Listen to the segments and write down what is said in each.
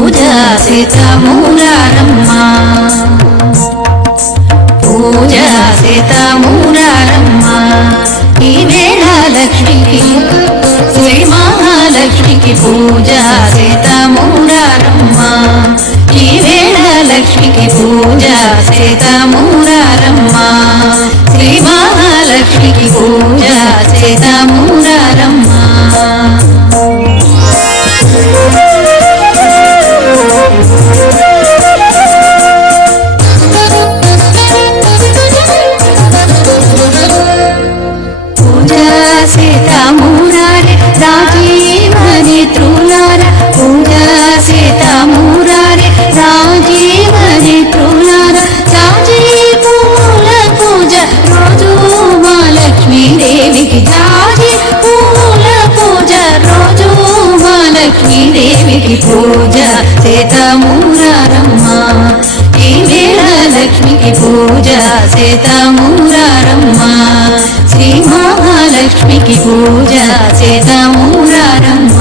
పూజా సీతమూరారమ్మ పూజా సీతమూరారమ్మ ఈ వేళ లక్ష్మికి శ్రీ మహాలక్ష్మికి పూజా సీతమూర లక్ష్మీదేవికి పూజ సీతమూరారమ్మ. ఈ వేళ లక్ష్మికి పూజ సీతమూరారమ్మ. శ్రీ మహాలక్ష్మికి పూజ సీతమూరారమ్మ.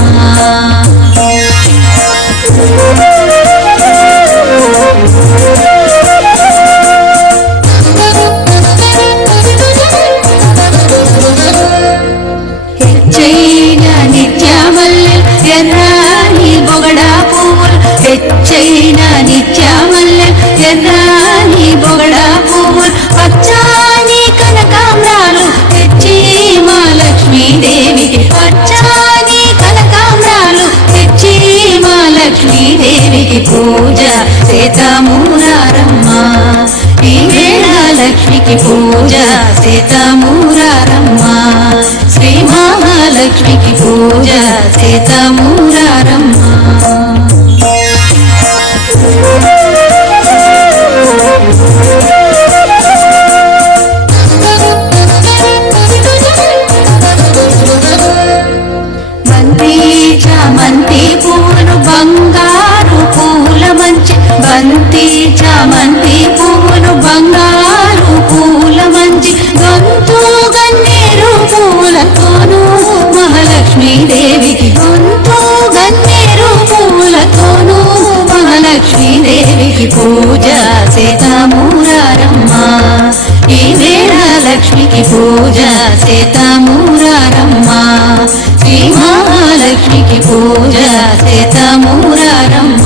హెచ్చైన నిత్యమల్లె ఎర్రాని బొగడా పువ్వులు పచ్చాని కనకాంబరాలు తెచ్చి మా లక్ష్మీదేవికి పచ్చాని కనకాంబరాలు తెచ్చి మా లక్ష్మీదేవికి పూజ సీతామూరారమ్మ. ఈ వేళ లక్ష్మికి పూజ సీతామూరారమ్మ. శ్రీ మహాలక్ష్మికి పూజ సీతమూర చామంతి పూలు బంగారు పూల మంచి గొంతు గన్నేరు పూలతోను మహాలక్ష్మీదేవికి గొంతు గన్నేరు పూలతోను మహాలక్ష్మీదేవికి పూజ సీతామూరారమ్మ. ఈ వేళ లక్ష్మికి పూజ సీతామూరారమ్మ. శ్రీ మహాలక్ష్మికి పూజ సీతామూరారమ్మ.